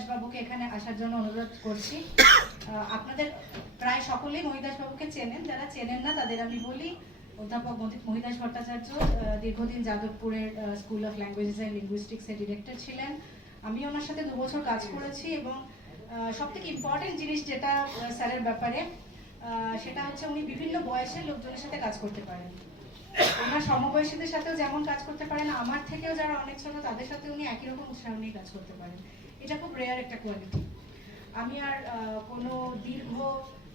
মহিদাস বাবুকে এখানে আসার জন্য অনুরোধ করছি। আপনাদের প্রায় সকলেই মহিদাস বাবুকে চেনেন, যারা চেনেন না তাদের আমি বলি, অধ্যাপক মহিদাস ভট্টাচার্য দীর্ঘদিন যাদবপুরের স্কুল অফ ল্যাঙ্গুয়েজেস অ্যান্ড লিঙ্গুইস্টিক্সের ডিরেক্টর ছিলেন। আমি ওনার সাথে 2 বছর কাজ করেছি এবং সবথেকে ইম্পর্টেন্ট জিনিস যেটা স্যারের ব্যাপারে, সেটা হচ্ছে উনি বিভিন্ন বয়সের লোকজনের সাথে কাজ করতে পারেন। ওনার সমবয়সীদের সাথেও যেমন কাজ করতে পারেন, আমার থেকেও যারা অনেক ছোট তাদের সাথে উনি একই রকম উৎসাহ নিয়ে কাজ করতে পারেন। এটা খুব রেয়ার একটা কোয়ালিটি। আমি আর কোনো দীর্ঘ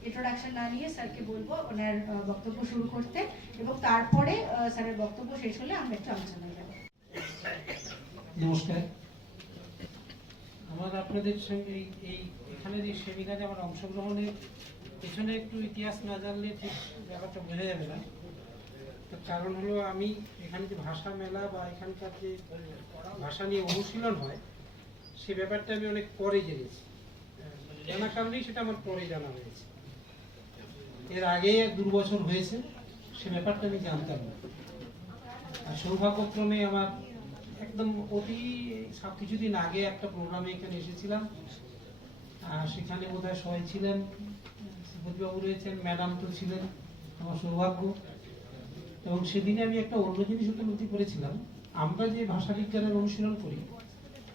ইন্ট্রোডাকশন না নিয়ে স্যারকে বলবো ওনার বক্তব্য শুরু করতে, এবং তারপরে স্যারের বক্তব্য শেষ হলে আমরা একটু আলোচনায় যাব। নমস্কার। আমার আপনাদের সঙ্গে এই এখানে যে সেমিনারে আমার অংশগ্রহণের পেছনে একটু ইতিহাস না জানলে ঠিক ব্যাপারটা বোঝা যাবে না। তো কারণ হলো, আমি এখানে যে ভাষা মেলা বা এখানকার যে ভাষা নিয়ে অনুশীলন হয় সে ব্যাপারটা আমি অনেক পরে জেনেছি। জানা কারণেই সেটা আমার পরে জানা হয়েছে। এর আগে 2 বছর হয়েছে সে ব্যাপারটা আমি জানতাম না। আর সৌভাগ্যক্রমে আমার একদম অতি কিছুদিন আগে একটা প্রোগ্রামে এখানে এসেছিলাম। সেখানে বোধহয় সবাই ছিলেন, সুবোধবাবু রয়েছেন, ম্যাডাম তো ছিলেন, আমার সৌভাগ্য। এবং সেদিনে আমি একটা অন্য জিনিস উপলব্ধি করেছিলাম। আমরা যে ভাষা বিজ্ঞানের অনুশীলন করি,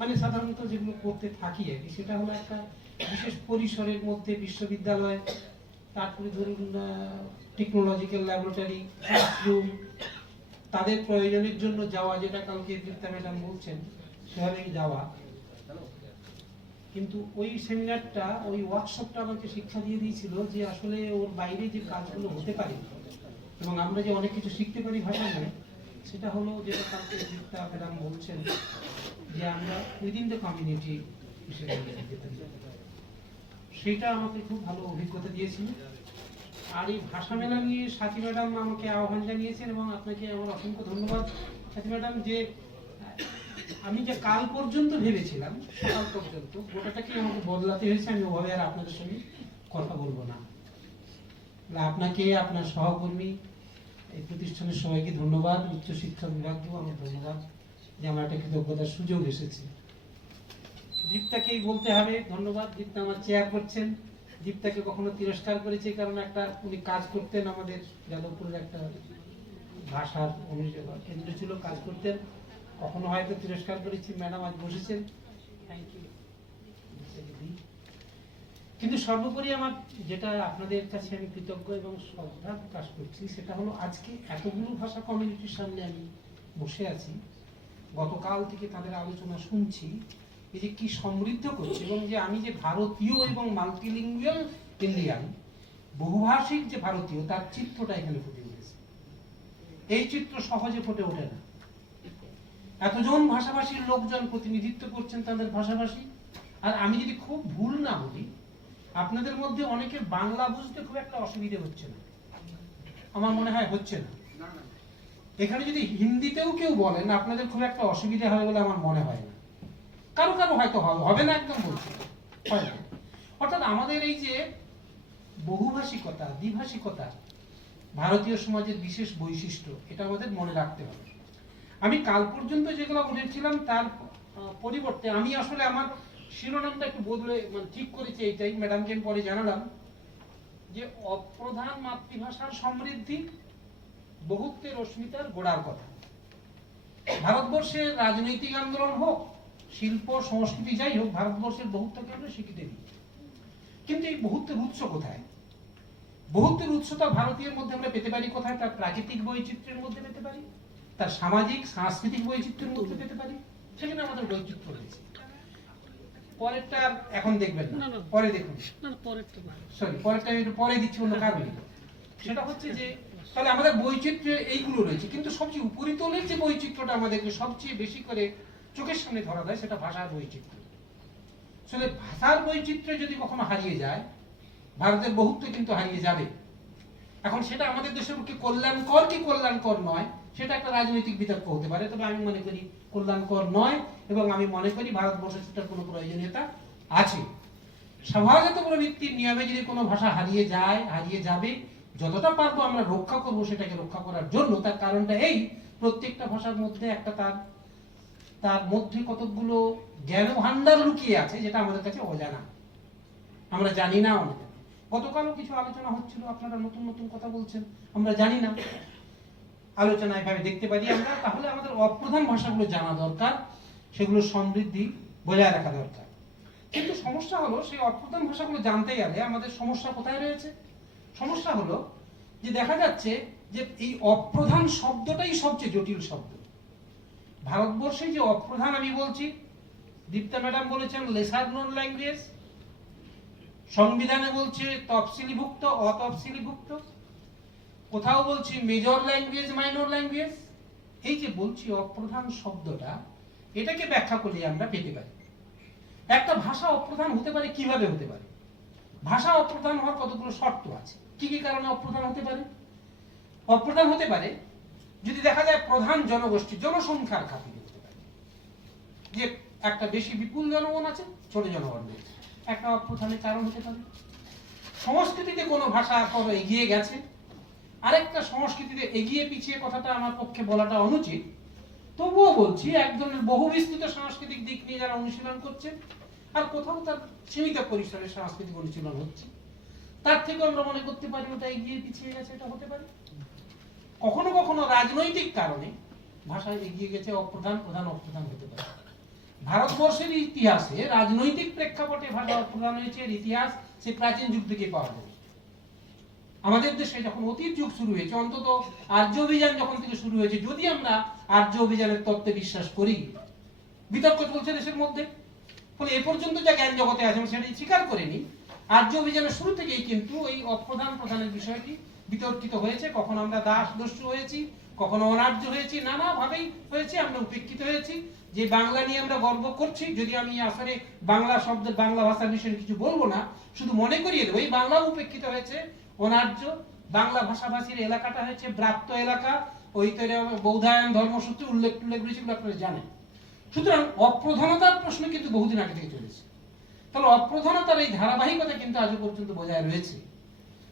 মানে সাধারণত যেগুলো করতে থাকি আর কি, সেটা হলো একটা বিশেষ পরিসরের মধ্যে বিশ্ববিদ্যালয়, তারপরে ধরুন টেকনোলজিক্যাল ল্যাবরেটরি, ক্লাসরুম, তাদের প্রয়োজনের জন্য যাওয়া, যেটা কালকে দীপ্তা ম্যাডাম বলছেন সেভাবেই যাওয়া। কিন্তু ওই সেমিনারটা, ওই ওয়ার্কশপটা আমাকে শিক্ষা দিয়ে দিয়েছিল যে আসলে ওর বাইরে যে কাজগুলো হতে পারে এবং আমরা যে অনেক কিছু শিখতে পারি ভাষা নিয়ে, সেটা হলো যেটা কালকে দীপ্তা ম্যাডাম বলছেন যে আমরা উইদিন দ্য কমিউনিটি হিসেবে সেটা আমাকে খুব ভালো অভিজ্ঞতা দিয়েছিল। আর এই ভাষা মেলা নিয়ে সাথী ম্যাডাম আমাকে আহ্বান জানিয়েছেন এবং আপনাকে আমার অসংখ্য ধন্যবাদ সাথী ম্যাডাম, যে আমি যে কাল পর্যন্ত ভেবেছিলাম, সকাল পর্যন্ত গোটাটাকে আমাকে বদলাতে হয়েছে। আমি ওভাবে আর আপনাদের সঙ্গে কথা বলবো না। আপনাকে, আপনার সহকর্মী, এই প্রতিষ্ঠানের সবাইকে ধন্যবাদ, উচ্চশিক্ষা বিভাগকেও আমার ধন্যবাদ যে আমার একটা কৃতজ্ঞতার সুযোগ এসেছে। দীপ্তাকেই বলতে হবে ধন্যবাদ। দীপ্তা আমার চেয়ার করছেন। দীপ্তাকে কখনো তিরস্কার করেছে, কারণ একটা উনি কাজ করতেন আমাদের যাদবপুরের একটা ভাষার কেন্দ্র ছিল, কাজ করতেন, কখনো হয়তো তিরস্কার করেছি। ম্যাডাম আজ বসেছেন, থ্যাংক ইউ। কিন্তু সর্বোপরি আমার যেটা আপনাদের কাছে আমি কৃতজ্ঞ এবং শ্রদ্ধা প্রকাশ করছি, সেটা হলো আজকে এতগুলো ভাষা কমিউনিটির সামনে আমি বসে আছি, গতকাল থেকে তাদের আলোচনা শুনছি, এই যে কি সমৃদ্ধ করছে, এবং যে আমি যে ভারতীয় এবং মাল্টিলিঙ্গুয়াল ইন্ডিয়ান, বহুভাষিক যে ভারতীয়, তার চিত্রটা এখানে ফুটে উঠেছে। এই চিত্র সহজে ফুটে ওঠে না। এতজন ভাষাভাষীর লোকজন প্রতিনিধিত্ব করছেন তাদের ভাষাভাষী। আর আমি যদি খুব ভুল না বলি, আপনাদের মধ্যে অনেকের বাংলা বুঝতে খুব একটা অসুবিধে হচ্ছে না, আমার মনে হয় হচ্ছে না। এখানে যদি হিন্দিতেও কেউ বলেন, আপনাদের খুব একটা অসুবিধা হবে বলে আমার মনে হয় না। কারো কারো হয়তো হবে না, একদম বলছি হয় না। অর্থাৎ আমাদের এই যে বহুভাষিকতা, দ্বিভাষিকতা ভারতীয় সমাজের বিশেষ বৈশিষ্ট্য, এটা আমাদের মনে রাখতে হবে। আমি কাল পর্যন্ত যেগুলো বলেছিলাম তার পরিবর্তে আমি আসলে আমার শিরোনামটা একটু বদলে ঠিক করেছি। এইটাই ম্যাডামকে আমি পরে জানালাম যে অপ্রধান মাতৃভাষার সমৃদ্ধি, বহুত্বের অস্মিতার গোড়ার কথা। ভারতবর্ষের রাজনৈতিক আন্দোলন হোক, শিল্প সংস্কৃতি যাই হোক, ভারতবর্ষের বহুত্বকে আমরা স্বীকৃতি দিই। কিন্তু এই বহুত্বের উৎস কোথায়? বহুত্বের উৎসটা ভারতীয়ের মধ্যে আমরা পেতে পারি কোথায়? তার প্রাকৃতিক বৈচিত্র্যের মধ্যে পেতে পারি, তার সামাজিক সাংস্কৃতিক বৈচিত্র্যের মধ্যে পেতে পারি। সেখানে আমাদের বৈচিত্র্য রয়েছে। পরেরটা এখন দেখবেন না, পরে দেখুন। সরি, পরেরটা একটু পরে দিচ্ছি অন্য কারণে। সেটা হচ্ছে যে তাহলে আমাদের বৈচিত্র্য এইগুলো রয়েছে, কিন্তু সবচেয়ে উপরিতলের যে বৈচিত্র্যটা আমাদেরকে সবচেয়ে বেশি করে চোখের সামনে ধরা দেয়, সেটা ভাষার বৈচিত্র্য। আসলে ভাষার বৈচিত্র্য যদি কখনো হারিয়ে যায়, ভারতের বহুত্ব কিন্তু হারিয়ে যাবে। এখন সেটা আমাদের দেশের পক্ষে কল্যাণকর কি কল্যাণকর নয়, সেটা একটা রাজনৈতিক বিতর্ক হতে পারে। তবে আমি মনে করি কল্যাণকর নয়, এবং আমি মনে করি ভারতবর্ষে সেটার কোনো প্রয়োজনীয়তা আছে। স্বভাবজাত প্রবৃত্তির নিয়মে যদি কোনো ভাষা হারিয়ে যায়, হারিয়ে যাবে, যতটা পারবো আমরা রক্ষা করবো সেটাকে রক্ষা করার জন্য। তার কারণটা এই, প্রত্যেকটা ভাষার মধ্যে একটা তার তার মধ্যে কতগুলো জ্ঞান ভান্ডার লুকিয়ে আছে যেটা আমাদের কাছে অজানা, আমরা জানি না অনেকে। গতকালও কিছু আলোচনা হচ্ছিল, আপনারা নতুন নতুন কথা বলছেন, আমরা জানি না, আলোচনা এভাবে দেখতে পারি আমরা। তাহলে আমাদের অপ্রধান ভাষাগুলো জানা দরকার, সেগুলো সমৃদ্ধি বজায় রাখা দরকার। কিন্তু সমস্যা হলো সেই অপ্রধান ভাষাগুলো জানতে গেলে আমাদের সমস্যা কোথায় রয়েছে? সমস্যা হলো যে দেখা যাচ্ছে যে এই অপ্রধান শব্দটাই সবচেয়ে জটিল শব্দ। ভারতবর্ষে যে অপ্রধান আমি বলছি, দীপ্তা ম্যাডাম বলেছেন লেসার নোন ল্যাঙ্গুয়েজ, সংবিধানে বলছে তফসিলিভুক্ত অতফসিলিভুক্ত, কোথাও বলছি মেজর ল্যাঙ্গুয়েজ মাইনর ল্যাঙ্গুয়েজ। এই যে বলছি অপ্রধান শব্দটা, এটাকে ব্যাখ্যা করলে আমরা পেতে পারি একটা ভাষা অপ্রধান হতে পারে। কিভাবে হতে পারে? ভাষা অপ্রধান হওয়ার কতগুলো শর্ত আছে। কি কি কারণে অপ্রধান হতে পারে? অপ্রধান হতে পারে যদি দেখা যায় প্রধান জনগোষ্ঠী জনসংখ্যার খাতিরে হতে পারে, যে একটা বেশি বিপুল জনগণ আছে, ছোট জনগণ রয়েছে, একটা অপ্রধানের কারণ হতে পারে। সংস্কৃতিতে কোনো ভাষা কত এগিয়ে গেছে, আরেকটা সংস্কৃতিতে এগিয়ে পিছিয়ে কথাটা আমার পক্ষে বলাটা অনুচিত, তবুও বলছি এক ধরনের বহু বিস্তৃত সাংস্কৃতিক দিক নিয়ে যারা অনুশীলন করছে, আর কোথাও তার সীমিত পরিসরে সাংস্কৃতিক অনুশীলন হচ্ছে, তার থেকে আমরা মনে করতে পারি ওটা এগিয়ে পিছিয়ে গেছে, এটা হতে পারে। কখনো কখনো রাজনৈতিক কারণে ভাষা এগিয়ে গেছে, অপ্রধান প্রধান অপ্রধান হতে পারে। ভারতবর্ষের ইতিহাসে রাজনৈতিক প্রেক্ষাপটে ভাষা অপ্রধান হয়েছে, এর ইতিহাস সে প্রাচীন যুগ থেকে পাওয়া যায়। আমাদের দেশে যখন অতীত যুগ শুরু হয়েছে, অন্তত আর্য অভিযান যখন থেকে শুরু হয়েছে, যদি আমরা আর্য অভিযানের তত্ত্বে বিশ্বাস করি, বিতর্ক চলছে দেশের মধ্যে, ফলে এ পর্যন্ত যা জ্ঞান জগতে আছে সেটা স্বীকার করেনি। আর্য অভিযানের শুরু থেকেই কিন্তু এই অপ্রধান প্রধানের বিষয়টি বিতর্কিত হয়েছে। কখনো আমরা দাস দস্যু হয়েছি, কখনো অনার্য হয়েছি, নানাভাবেই হয়েছে, আমরা উপেক্ষিত হয়েছি। যে বাংলা নিয়ে আমরা গর্ব করছি, যদি আমি আসলে বাংলা শব্দের বাংলা ভাষার বিষয়ে কিছু বলবো না, শুধু মনে করিয়ে দেবো, এই বাংলা উপেক্ষিত হয়েছে, অনার্য বাংলা ভাষাভাষীর এলাকাটা হয়েছে ব্রাত্য এলাকা, ওই তৈরি বৌধায়ন ধর্মসূত্রে উল্লেখ রয়েছে, আপনারা জানেন। সুতরাং অপ্রধানতার প্রশ্ন কিন্তু বহুদিন আগে থেকে চলেছে। তাহলে অপ্রধানতার এই ধারাবাহিকতা কিন্তু আজও পর্যন্ত বজায় রয়েছে।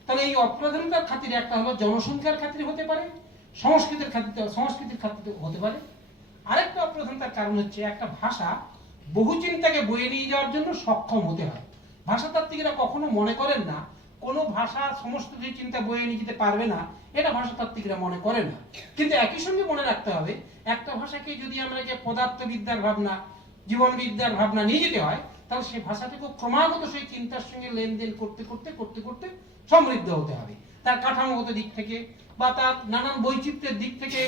তাহলে এই অপ্রধানতার খাতিরে একটা হলো জনসংখ্যার খাতিরে হতে পারে, সংস্কৃতির খাতিরে হতে পারে। আরেকটা অপ্রধানতার কারণ হচ্ছে একটা ভাষা বহু চিন্তাকে বয়ে নিয়ে যাওয়ার জন্য সক্ষম হতে হয়। ভাষাতাত্ত্বিকরা কখনো মনে করেন না কোনো ভাষা সমস্ত যে চিন্তা বয়ে নিয়ে যেতে পারবে না, এটা ভাষাতাত্ত্বিকরা মনে করেন না। কিন্তু একই সঙ্গে মনে রাখতে হবে, একটা ভাষাকে যদি আমরা যে পদার্থবিদ্যার ভাবনা, জীবনবিদ্যার ভাবনা নিয়ে যেতে হয়, তাহলে সেই ভাষাটাকে ক্রমাগত সেই চিন্তার সঙ্গে লেনদেন করতে করতে করতে করতে সমৃদ্ধ হতে হবে। তার কাঠামোগত দিক থেকে বা তার নানান বৈচিত্র্যের দিক থেকে,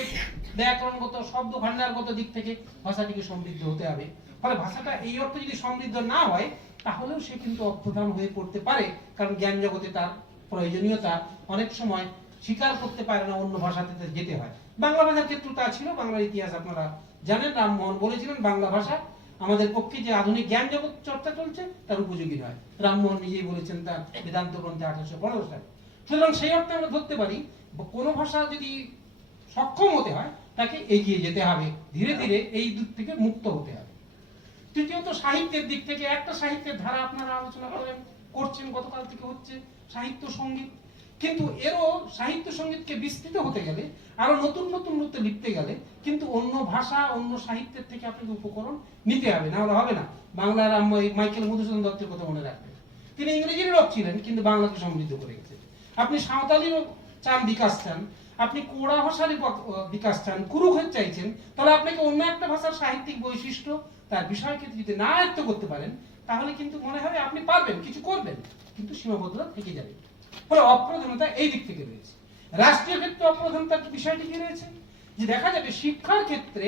ব্যাকরণগত শব্দ ভান্ডারগত দিক থেকে ভাষাটিকে সমৃদ্ধ হতে হবে। ফলে ভাষাটা এই অর্থে যদি সমৃদ্ধ না হয়, তাহলেও সে কিন্তু অপ্রধান হয়ে পড়তে পারে, কারণ জ্ঞান জগতে তার প্রয়োজনীয়তা অনেক সময় স্বীকার করতে পারে না, অন্য ভাষাতে যেতে হয়। বাংলা ভাষার ক্ষেত্রে তা ছিল। বাংলার ইতিহাস আপনারা জানেন, রামমোহন বলেছিলেন বাংলা ভাষা আমাদের পক্ষে যে আধুনিক জ্ঞান জগৎ চর্চা চলছে তার উপযোগী নয়। রামমোহন নিজেই বলেছেন তার বেদান্ত গ্রন্থে 1815 সালে। সুতরাং সেই অর্থে আমরা ধরতে পারি কোনো ভাষা যদি সক্ষম হতে হয়, তাকে এগিয়ে যেতে হবে, ধীরে ধীরে এই দিক থেকে মুক্ত হতে হবে। তৃতীয়ত সাহিত্যের দিক থেকে একটা সাহিত্যের ধারা আপনারা আলোচনা করছেন, গতকাল থেকে হচ্ছে সাহিত্য সঙ্গীত। কিন্তু এরও সাহিত্য সঙ্গীতকে বিস্তৃত হতে গেলে, আরো নতুন নতুন রূপে লিখতে গেলে কিন্তু অন্য ভাষা অন্য সাহিত্যের থেকে আপনাকে উপকরণ নিতে হবে, না হলে হবে না। বাংলার মাইকেল মধুসূদন দত্তের কথা মনে রাখবেন, তিনি ইংরেজির লোক ছিলেন কিন্তু বাংলাকে সমৃদ্ধ করে গেছেন। আপনি সাঁওতালিরও চান বিকাশ চান, আপনি কোড়া ভাষারই বিকাশ চান, কুরুখের চাইছেন, তাহলে আপনাকে অন্য একটা ভাষার সাহিত্যিক বৈশিষ্ট্য তার বিষয়কে যদি না আয়ত্ত করতে পারেন, তাহলে কিন্তু মনে হবে আপনি পারবেন, কিছু করবেন, কিন্তু সীমাবদ্ধতা থেকে যাবে। ফলে অপ্রধানতা এই দিক থেকে রয়েছে। রাষ্ট্রীয় ক্ষেত্রে অপ্রধানতার বিষয়টি কি রয়েছে, যে দেখা যাবে শিক্ষার ক্ষেত্রে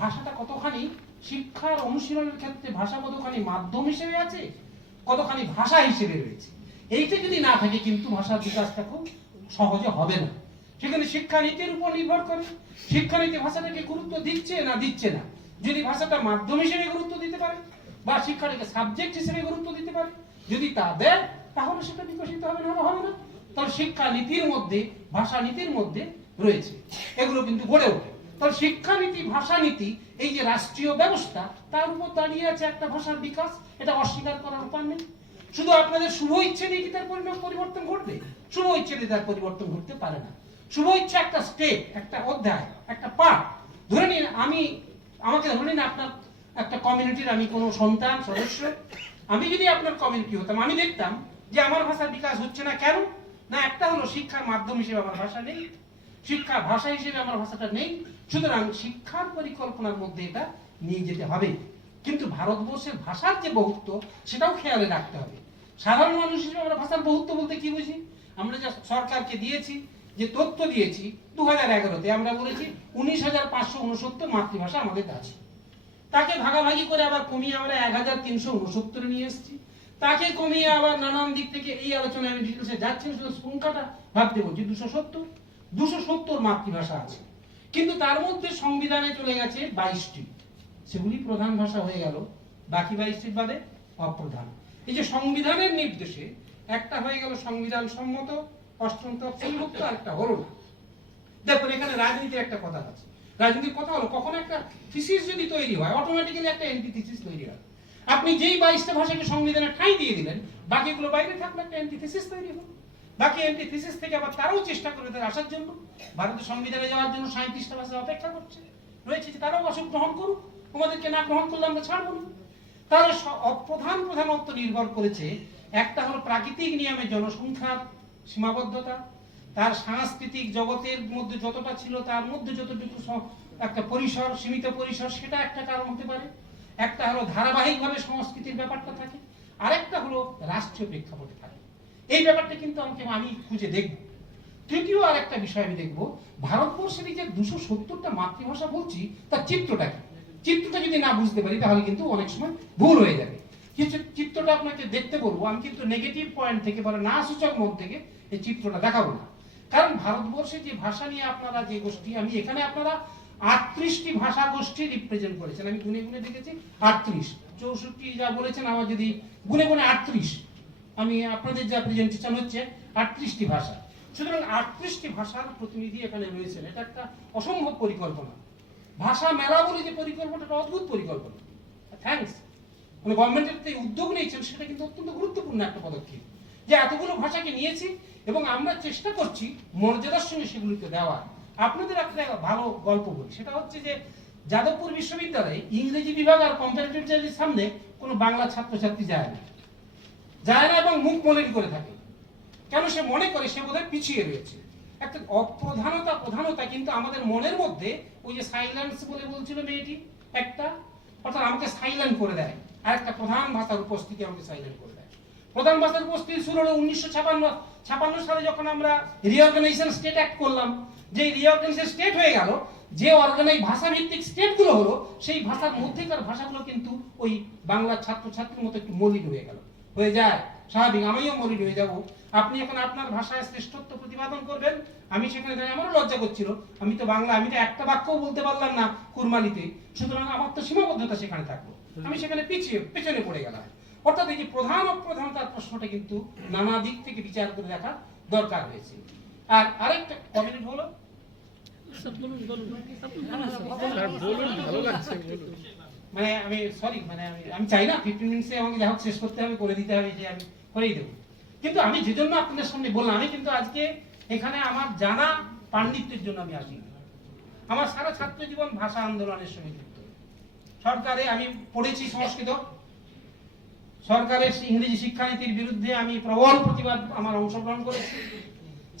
ভাষাটা কতখানি, শিক্ষার অনুশীলনের ক্ষেত্রে ভাষা কতখানি মাধ্যম হিসেবে আছে, কতখানি ভাষা হিসেবে রয়েছে। এইটা যদি না থাকে কিন্তু ভাষার বিকাশটা খুব সহজে হবে না। সেখানে শিক্ষানীতির উপর নির্ভর করে, শিক্ষানীতি ভাষাটাকে গুরুত্ব দিচ্ছে না দিচ্ছে না। যদি ভাষাটা মাধ্যম হিসেবে গুরুত্ব দিতে পারে বা শিক্ষাটাকে সাবজেক্ট হিসেবে গুরুত্ব দিতে পারে, যদি তা দেয়, তাহলে সেটা বিকশিত হবে, না হবে না। তাহলে শিক্ষানীতির মধ্যে ভাষা নীতির মধ্যে রয়েছে, এগুলো কিন্তু গড়ে ওঠে। তাহলে শিক্ষানীতি ভাষানীতি এই যে রাষ্ট্রীয় ব্যবস্থা, তার উপর দাঁড়িয়ে আছে একটা ভাষার বিকাশ, এটা অস্বীকার করার উপায় নেই। শুধু আপনাদের শুভ ইচ্ছে নিয়ে কি তার পরিবর্তন ঘটবে? শুভ ইচ্ছে নিয়ে তার পরিবর্তন ঘটতে পারে না। শুভ ইচ্ছা একটা স্টেপ, একটা অধ্যায়, একটা পাঠ। ধরে নিন আমি আমাকে ধরে নিন আপনার একটা কমিউনিটির আমি কোনো সন্তান সদস্য, আমি যদি আপনার কমিউনিটি হতাম, আমি দেখতাম যে আমার ভাষার বিকাশ হচ্ছে না। কেন? না, একটা হলো শিক্ষার মাধ্যম হিসেবে আমার ভাষা নেই, শিক্ষা ভাষা হিসেবে আমার ভাষাটা নেই। সুতরাং শিক্ষার পরিকল্পনার মধ্যে এটা নিয়ে যেতে হবে। কিন্তু ভারতবর্ষের ভাষার যে বহুত্ব সেটাও খেয়ালে রাখতে হবে। সাধারণ মানুষ হিসেবে আমরা ভাষার বহুত্ব বলতে কি বুঝি? আমরা যা সরকারকে দিয়েছি, যে তথ্য দিয়েছি 2011-তে আমরা বলেছি 19,569 মাতৃভাষা আমাদের আছে। তাকে ভাগাভাগি করে আবার কমিয়ে আমরা 1,369 নিয়ে এসেছি। তাকে কমিয়ে আবার নানান দিক থেকে এই আলোচনায় আমি ডিটেলসে যাচ্ছি, শুধু সংখ্যাটা ভাবতে বলছি 270 মাতৃভাষা আছে। কিন্তু তার মধ্যে সংবিধানে চলে গেছে 22টি, সেগুলি প্রধান ভাষা হয়ে গেল, বাকি 22টির বাদে অপ্রধান। এই যে সংবিধানের নির্দেশে একটা হয়ে গেল সংবিধান সম্মত, অষ্টম তফসিলভুক্ত, আর একটা হলো না। দেখুন এখানে রাজনীতির একটা কথা আছে। রাজনীতির কথা হলো, কখন একটা থিসিস যদি তৈরি হয়, অটোমেটিক্যালি একটা অ্যান্টি থিসিস তৈরি হয়। আপনি যেই 22টা ভাষাকে সংবিধানে ঠাঁই দিয়ে দিলেন, বাকিগুলো বাইরে থাকলে একটা অ্যান্টি থিসিস তৈরি হলো। বাকি অ্যান্টি থিসিস থেকে আবার তারাও চেষ্টা করে তাদের আসার জন্য, ভারতের সংবিধানে যাওয়ার জন্য 37টা ভাষা অপেক্ষা করছে রয়েছে, যে তারাও অসুখ গ্রহণ করুক, আমাদেরকে না গ্রহণ করলে আমরা ছাড়বো না। তাহলে প্রধানত্ব নির্ভর করেছে, একটা হলো প্রাকৃতিক নিয়মে জনসংখ্যার সীমাবদ্ধতা, তার সাংস্কৃতিক জগতের মধ্যে যতটা ছিল তার মধ্যে যতটুকু একটা পরিসর, সীমিত পরিসর, সেটা একটা কারণ হতে পারে। একটা হলো ধারাবাহিকভাবে সংস্কৃতির ব্যাপারটা থাকে, আরেকটা হলো রাষ্ট্রীয় প্রেক্ষাপটে থাকে। এই ব্যাপারটা কিন্তু আমি খুঁজে দেখব। তৃতীয় আর একটা বিষয় আমি দেখব, ভারতবর্ষের এই যে 270টা মাতৃভাষা বলছি, তার চিত্রটা কি? চিত্রটা যদি না বুঝতে পারি তাহলে কিন্তু অনেক সময় ভুল হয়ে যাবে। চিত্রটা আপনাকে দেখতে বলবো, আমি কিন্তু নেগেটিভ পয়েন্ট থেকে বা না সূচক মন থেকে এই চিত্রটা দেখাবো না। কারণ ভারতবর্ষে যে ভাষা নিয়ে আপনারা যে গোষ্ঠী, আমি এখানে আপনারা 38টি ভাষা গোষ্ঠী রিপ্রেজেন্ট করেছেন, আমি গুনে গুনে দেখেছি 38, 64 যা বলেছেন, আমার যদি গুনে গুনে 38, আমি আপনাদের যা প্রেজেন্টেশন হচ্ছে 38টি ভাষা। সুতরাং 38টি ভাষার প্রতিনিধি এখানে রয়েছেন, এটা একটা অসম্ভব পরিকল্পনা। ভাষা মেলা বলে যে পরিকল্পনাটা অদ্ভুত পরিকল্পনা। থ্যাঙ্কস, মানে গভর্নমেন্টের যে উদ্যোগ নিয়েছেন সেটা কিন্তু অত্যন্ত গুরুত্বপূর্ণ একটা পদক্ষেপ, যে এতগুলো ভাষাকে নিয়েছি এবং আমরা চেষ্টা করছি মর্যাদার সঙ্গে সেগুলিকে দেওয়ার। আপনাদের একটা ভালো গল্প বলি, সেটা হচ্ছে যে যাদবপুর বিশ্ববিদ্যালয়ে ইংরেজি বিভাগ আর কম্পারেটিভ স্টাডির সামনে কোনো বাংলা ছাত্রছাত্রী যায় না এবং মুখ মলিন করে থাকে। কেন? সে মনে করে সে বোধহয় পিছিয়ে রয়েছে। একটা প্রধানতা কিন্তু আমাদের মনের মধ্যে, ওই যে সাইলেন্স বলে বলছিল মেয়েটি একটা, অর্থাৎ আমাকে সাইলেন্ট করে দেয়, আর একটা প্রধান ভাষার উপস্থিতি আমাকে সাইলেন্ট করে দেয়। প্রধান ভাষার উপস্থিতি শুরু হলো 1956 সালে, যখন আমরা রিঅর্গানাইজেশন স্টেট অ্যাক্ট করলাম। যে রিঅর্গানাইজেশন স্টেট হয়ে গেল, যে অর্গানাইজ ভাষা ভিত্তিক স্টেটগুলো হলো, সেই ভাষার মধ্যেকার ভাষাগুলো কিন্তু ওই বাংলার ছাত্রছাত্রীর মতো একটু মলিন হয়ে যায়। স্বাভাবিক, আমিও মলিন হয়ে যাব। আপনি এখন আপনার ভাষায় শ্রেষ্ঠত্ব প্রতিপাদন করবেন, আমি সেখানে যাই, আমারও লজ্জা করছিল। আমি তো একটা বাক্যও বলতে পারলাম না কুরবানিতে, সুতরাং আমার তো সীমাবদ্ধতা সেখানে থাকলো, আমি সেখানে পেছনে পড়ে গেলাম। অর্থাৎ এই যে প্রধান অপ্রধানতার প্রশ্নটা কিন্তু নানা দিক থেকে বিচার করে দেখা দরকার হয়েছে। আর আরেকটা কমিউনিট হলো, মানে আমি চাই না 15 মিনিটসে আমাকে যা হোক শেষ করতে হবে, করে দিতে হবে, যে আমি করেই দেবো। কিন্তু আমি যে জন্য আপনাদের সামনে বললাম, আমি কিন্তু আজকে এখানে আমার জানা পাণ্ডিত্যের জন্য আমি আসি। আমার সারা ছাত্র জীবন ভাষা আন্দোলনের সঙ্গে যুক্ত। সরকারে আমি পড়েছি সংস্কৃত, সরকারের ইংরেজি শিক্ষানীতির বিরুদ্ধে আমি প্রবল প্রতিবাদ আমার অংশগ্রহণ করেছি।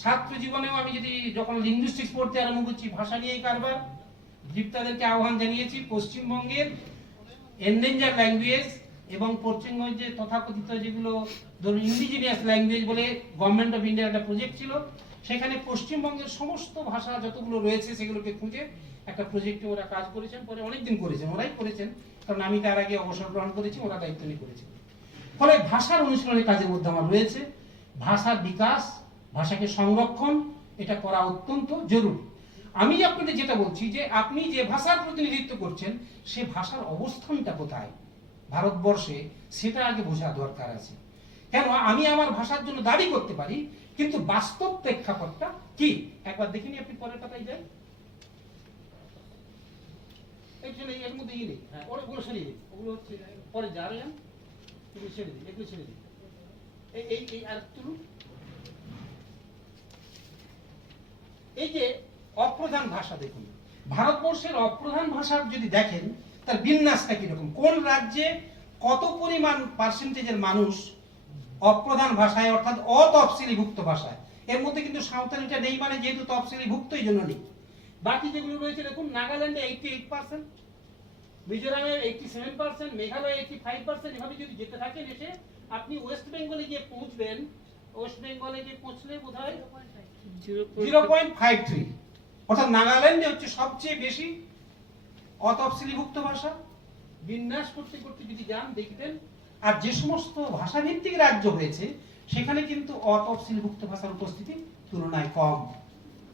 ছাত্র জীবনেও আমি যখন লিঙ্গুইস্টিক্স পড়তে আরম্ভ করছি, ভাষা নিয়েই কারবার। দীপ্তাদেরকে আহ্বান জানিয়েছি, পশ্চিমবঙ্গের এন্ডেঞ্জার ল্যাঙ্গুয়েজ এবং পশ্চিমবঙ্গের তথাকথিত যেগুলো ধরুন ইন্ডিজিনিয়াস ল্যাঙ্গুয়েজ বলে গভর্নমেন্ট অফ ইন্ডিয়ার একটা প্রজেক্ট ছিল, সেখানে পশ্চিমবঙ্গের সমস্ত ভাষা যতগুলো রয়েছে সেগুলোকে খুঁজে একটা প্রজেক্টে ওরা কাজ করেছেন। পরে অনেকদিন করেছেন, ওরাই করেছেন, কারণ আমি তার আগে অবসর গ্রহণ করেছি, ওরা দায়িত্ব নিয়ে করেছেন। ফলে ভাষার অনুশীলনের কাজের মধ্যে আমার রয়েছে। ভাষার বিকাশ, ভাষাকে সংরক্ষণ, এটা করা অত্যন্ত জরুরি। আমি আপনাদের যেটা বলছি, যে আপনি যে ভাষার প্রতিনিধিত্ব করছেন, সে ভাষার অবস্থানটা কোথায় ভারতবর্ষে, সেটা আগে বোঝা দরকার আছে। কেন? আমি আমার ভাষার জন্য দাবি করতে পারি, কিন্তু বাস্তব প্রেক্ষাপটটা কি একবার দেখিনি। আপনি পরের কথাই যাই, এর মধ্যে নেই, ওগুলো সরিয়ে দিই, ওগুলো হচ্ছে পরে যা যান, এগুলো ছেড়ে দিই, এগুলো ছেড়ে দিই, এই আর তুলুন। এই যে অপ্রধান ভাষা, দেখুন ভারতবর্ষের অপ্রধান ভাষার যদি দেখেন তার বিন্যাসটা কিরকম, কোন রাজ্যে কত পরিমাণ পার্সেন্টেজের মানুষ অপ্রধান ভাষায় অর্থাৎ অতফসিলিভুক্ত ভাষায়, এর মধ্যে কিন্তু সাঁওতালিটা নেই, মানে যেহেতু তফসিলিভুক্ত এই জন্য নেই। বাকি যেগুলো রয়েছে দেখুন, নাগাল্যান্ডে 88%, মিজোরামের 87%, মেঘালয় 85%, এভাবে যদি যেতে থাকেন এসে আপনি ওয়েস্ট বেঙ্গলে গিয়ে পৌঁছবেন, ওয়েস্ট বেঙ্গলে গিয়ে পৌঁছলে বোধহয় 0.53, অর্থাৎ নাগাল্যান্ডে হচ্ছে সবচেয়ে বেশি অতফসিলিভুক্ত ভাষা। বিন্যাস করতে করতে যদি যান দেখবেন, আর যে সমস্ত ভাষাভিত্তিক রাজ্য হয়েছে সেখানে কিন্তু অতফসিলভুক্ত ভাষার উপস্থিতি তুলনায় কম।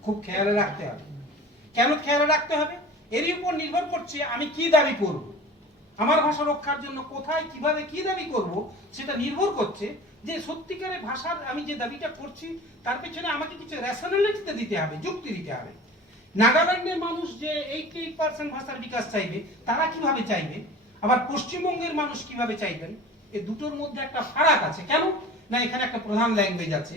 খুব খেয়ালে রাখতে হবে। কেন খেয়ালে রাখতে হবে? এরই উপর নির্ভর করছে আমি কি দাবি করব, আমার ভাষা রক্ষার জন্য কোথায় কিভাবে কি দাবি করব, সেটা নির্ভর করছে যে সত্যিকারের ভাষার আমি যে দাবিটা করছি তার পেছনে আমাকে কিছু রেশনালিটিতে দিতে হবে, যুক্তি দিতে হবে। নাগাল্যান্ডের মানুষ যে 88% ভাষার বিকাশ চাইবে, তারা কিভাবে চাইবে, আবার পশ্চিমবঙ্গের মানুষ কিভাবে চাইবেন, এই দুটোর মধ্যে একটা ফারাক আছে। কেন না, এখানে একটা প্রধান ল্যাঙ্গুয়েজ আছে।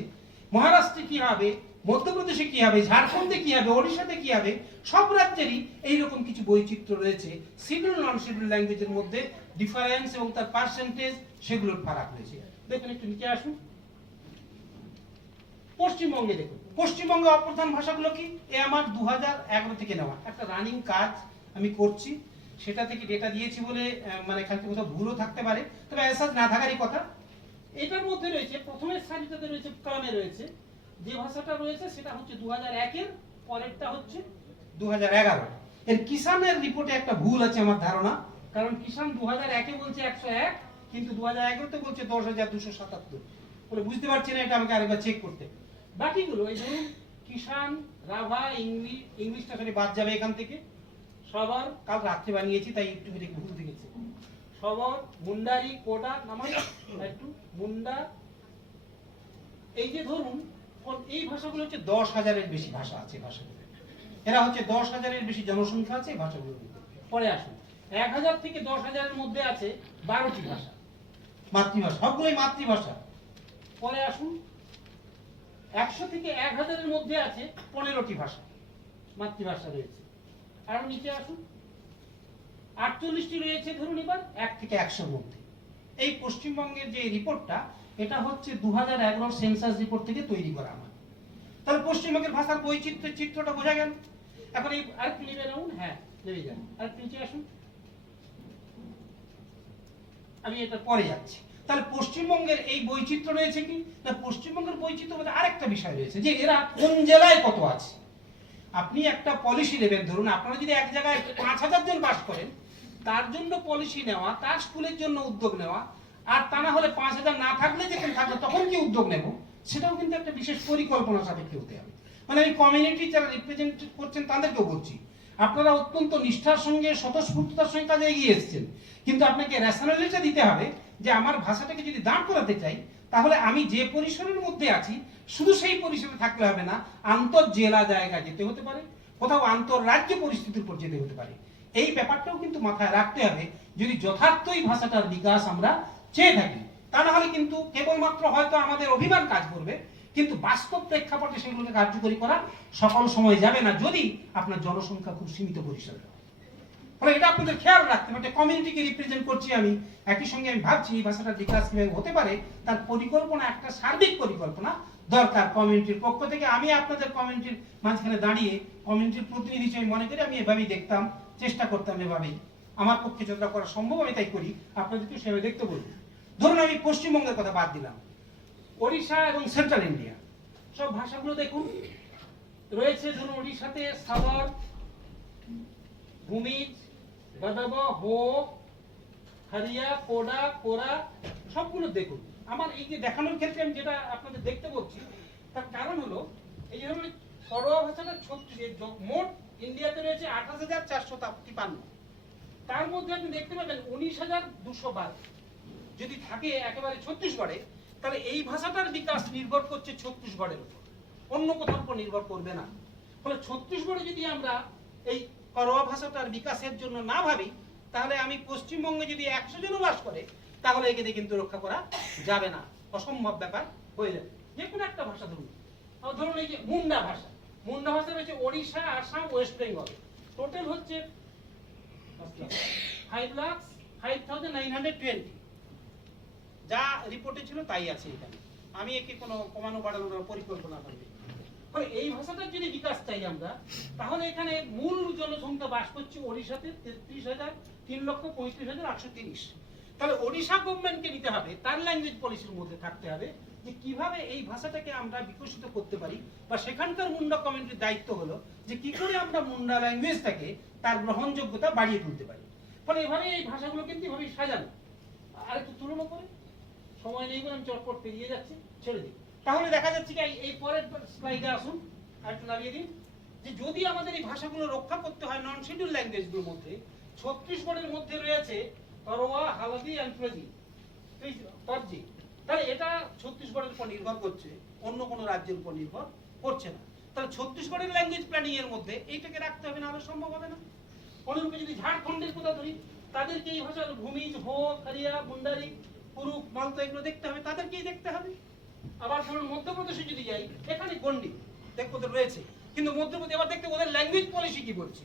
মহারাষ্ট্রে কি হবে, মধ্যপ্রদেশে কি হবে, ঝাড়খণ্ডে কি হবে, ওড়িশাতে কি হবে, সব রাজ্যেরই এইরকম কিছু বৈচিত্র্য রয়েছে। শিডিউল নন শিডিউল ল্যাঙ্গুয়েজের মধ্যে ডিফারেন্স এবং তার পার্সেন্টেজ, সেগুলোর ফারাক রয়েছে। দেখুন একটু নিচে আসুন, পশ্চিমবঙ্গে দেখুন, পশ্চিমবঙ্গে অপ্রধান ভাষাগুলো কি, এ আমার 2011 থেকে নেওয়া একটা রানিং কাজ আমি করছি, সেটা থেকে ডেটা দিয়েছি বলে মানে এখান থেকে কোথাও ভুলও থাকতে পারে, তবে এসাজ না থাকারই কথা। এটার মধ্যে রয়েছে প্রথমের সারিটাতে রয়েছে, ক্রমে রয়েছে যে ভাষাটা রয়েছে সেটা হচ্ছে 2001-এর, পরেরটা হচ্ছে 2011। এর কিষানের রিপোর্টে একটা ভুল আছে আমার ধারণা, কারণ কিষান 2001-এ বলছে 101, কিন্তু 2011-তে বলছে 10,277 বলে, বুঝতে পারছি না, এটা আমাকে আরেকবার চেক করতে। বাকিগুলো এই ধরুন কিষান, রাভা, ইংলিশটা খালি বাদ যাবে এখান থেকে, সবার কাল রাত্রে বানিয়েছি তাই একটু দেখে ভুল দেখেছি, সবার, মুন্ডারি, কোডা, নামাই একটু মুন্ডা, এই যে ধরুন এই ভাষাগুলো হচ্ছে 10,000-এর বেশি ভাষা আছে ভাষাগুলো, এরা হচ্ছে 10,000-এর বেশি জনসংখ্যা আছে ভাষাগুলোর মধ্যে। পরে আসুন 1,000 থেকে 10,000-এর মধ্যে আছে 12টি ভাষা, মাতৃভাষা, সবগুলোই মাতৃভাষা। পরে আসুন 100 থেকে 1,000-এর মধ্যে আছে 15টি ভাষা, মাতৃভাষা রয়েছে। আর নিচে আসুন 48টি রয়েছে ধরুন এবার 1 থেকে 100-এর মধ্যে। এই পশ্চিমবঙ্গের যে রিপোর্টটা, এটা হচ্ছে 2011 সেন্সাস রিপোর্ট থেকে তৈরি করা আমার। তাহলে পশ্চিমবঙ্গের ভাষার বৈচিত্র্যের চিত্রটা বোঝা গেল। এখন এই আরেকটু নেমে নামুন, হ্যাঁ নেমে যান, আরেকটু নিচে আসুন, আমি এটা পরে যাচ্ছি। তাহলে পশ্চিমবঙ্গের এই বৈচিত্র্য রয়েছে কি না, পশ্চিমবঙ্গের বৈচিত্র্য মধ্যে আরেকটা বিষয় রয়েছে যে এরা কোন জেলায় কত আছে। আপনি একটা পলিসি নেবেন, ধরুন আপনারা যদি এক জায়গায় 5,000 জন বাস করেন, তার জন্য পলিসি নেওয়া, তার স্কুলের জন্য উদ্যোগ নেওয়া, আর তা না হলে 5,000 না থাকলে যেখানে থাকবে তখন কি উদ্যোগ নেব, সেটাও কিন্তু একটা বিশেষ পরিকল্পনা সাপেক্ষে হতে হবে। মানে আমি কমিউনিটি যারা রিপ্রেজেন্ট করছেন তাদেরকেও বলছি, আপনারা অত্যন্ত নিষ্ঠার সঙ্গে স্বতঃস্ফূর্ততার সঙ্গে কাজে এগিয়ে এসেছেন, কিন্তু আপনাকে রেশনালিটি দিতে হবে যে আমার ভাষাটাকে যদি দাঁড় করাতে চাই, তাহলে আমি যে পরিসরের মধ্যে আছি শুধু সেই পরিসরে থাকলে হবে না, আন্তর জেলা জায়গা যেতে হতে পারে, কোথাও আন্তঃরাজ্য পরিস্থিতির উপর যেতে হতে পারে। এই ব্যাপারটাও কিন্তু মাথায় রাখতে হবে যদি যথার্থই ভাষাটার বিকাশ আমরা চেয়ে থাকি। তা না হলে কিন্তু কেবলমাত্র হয়তো আমাদের অভিমান কাজ করবে, কিন্তু বাস্তব প্রেক্ষাপটে সেগুলোকে কার্যকরী করা সকল সময় যাবে না যদি আপনার জনসংখ্যা খুব সীমিত পরিসরে হয়। ফলে এটা আপনাদের খেয়াল রাখতে হবে, কমিউনিটিকে রিপ্রেজেন্ট করছি আমি, একই সঙ্গে আমি ভাবছি এই ভাষাটার বিকাশ কিভাবে হতে পারে, তার পরিকল্পনা, একটা সার্বিক পরিকল্পনা দরকার কমিউনিটির পক্ষ থেকে। আমি আপনাদের কমিউনিটির মাঝখানে দাঁড়িয়ে কমিউনিটির প্রতিনিধি হিসেবে মনে করি আমি এভাবেই দেখতাম, চেষ্টা করতাম, এভাবেই আমার পক্ষে যতটা করা সম্ভব আমি তাই করি, আপনাদেরকে সেভাবে দেখতে বলবো। ধরুন আমি পশ্চিমবঙ্গের কথা বাদ দিলাম, ওড়িশা এবং সেন্ট্রাল ইন্ডিয়া সব ভাষাগুলো দেখুন রয়েছে। ধরুন ওড়িশাতে সাগর, ভূমিজ, গদব, হো, হরিয়া, কোডা, কোরা, সবগুলো দেখুন। আমার এই যে দেখানোর ক্ষেত্রে আমি যেটা আপনাদের দেখতে বলছি তার কারণ হলো এই যে ধরুন করোয়া ভাষাটা 36, মোট ইন্ডিয়াতে রয়েছে 28,453, তার মধ্যে আপনি দেখতে পাবেন 19,212 যদি থাকে একেবারে ছত্তিশগড়ে, তাহলে এই ভাষাটার বিকাশ নির্ভর করছে ছত্তিশগড়ের উপর, অন্য কোথাও উপর নির্ভর করবে না। ফলে ছত্তিশগড়ে যদি আমরা এই করোয়া ভাষাটার বিকাশের জন্য না ভাবি, তাহলে আমি পশ্চিমবঙ্গে যদি 100 জন বাস করে, তাহলে একে কিন্তু রক্ষা করা যাবে না, অসম্ভব ব্যাপার হয়ে যাবে। যে কোনো একটা ভাষা ধরুন, ধরুন এই যে মুন্ডা ভাষা, মুন্ডা ভাষা রয়েছে ওড়িশা, আসাম, ওয়েস্ট বেঙ্গল, টোটাল হচ্ছে 5,05,920, যা রিপোর্টে ছিল তাই আছে এখানে। আমি একে কোনো কমানো বাড়ানোর পরিকল্পনা করি। ফলে এই ভাষাটার যদি বিকাশ চাই আমরা, তাহলে এখানে মূল জনসংখ্যা বাস করছে ওড়িশাতে 33,03,35,830। তাহলে ওড়িশা গভর্নমেন্টকে নিতে হবে, তার ল্যাঙ্গুয়েজ পলিসির মধ্যে থাকতে হবে যে কিভাবে এই ভাষাটাকে আমরা বিকশিত করতে পারি, বা সেখানকার মুন্ডা কমিউনিটির দায়িত্ব হলো যে কি করে আমরা মুন্ডা ল্যাঙ্গুয়েজটাকে তার গ্রহণযোগ্যতা বাড়িয়ে তুলতে পারি। ফলে এভাবে এই ভাষাগুলো কিন্তু এভাবেই সাজানো। আর একটু তুলনা করে, সময় নেই বলে আমি চটপট পেরিয়ে যাচ্ছি, ছেড়ে দিই। তাহলে দেখা যাচ্ছে কি এই পরের স্লাইডে আসুন, আর একটু নামিয়ে দিন, যে যদি আমাদের এই ভাষাগুলো রক্ষা করতে হয় নন শিডিউল ল্যাঙ্গুয়েজগুলোর মধ্যে, ছত্তিশগড়ের মধ্যে রয়েছে করওয়া, হালদি এন্ড তর্জি, তাহলে এটা ছত্তিশগড়ের উপর নির্ভর করছে, অন্য কোনো রাজ্যের উপর নির্ভর করছে না। তাহলে ছত্তিশগড়ের ল্যাঙ্গুয়েজ প্ল্যানিং এর মধ্যে এইটাকে রাখতে হবে, না হলে সম্ভব হবে না। অনুরূপে যদি ঝাড়খণ্ডের কথা ধরি, তাদেরকে এই ভাষার ভূমিজ, হো, খারিয়া, মুন্ডারি, পুরুক, মালতো এগুলো দেখতে হবে, তাদেরকেই দেখতে হবে। আবার ধরুন মধ্যপ্রদেশে যদি যাই, এখানে গন্ডি দেখো ওদের রয়েছে, কিন্তু মধ্যপ্রদেশ এবার দেখতে ওদের ল্যাঙ্গুয়েজ পলিসি কি বলছে।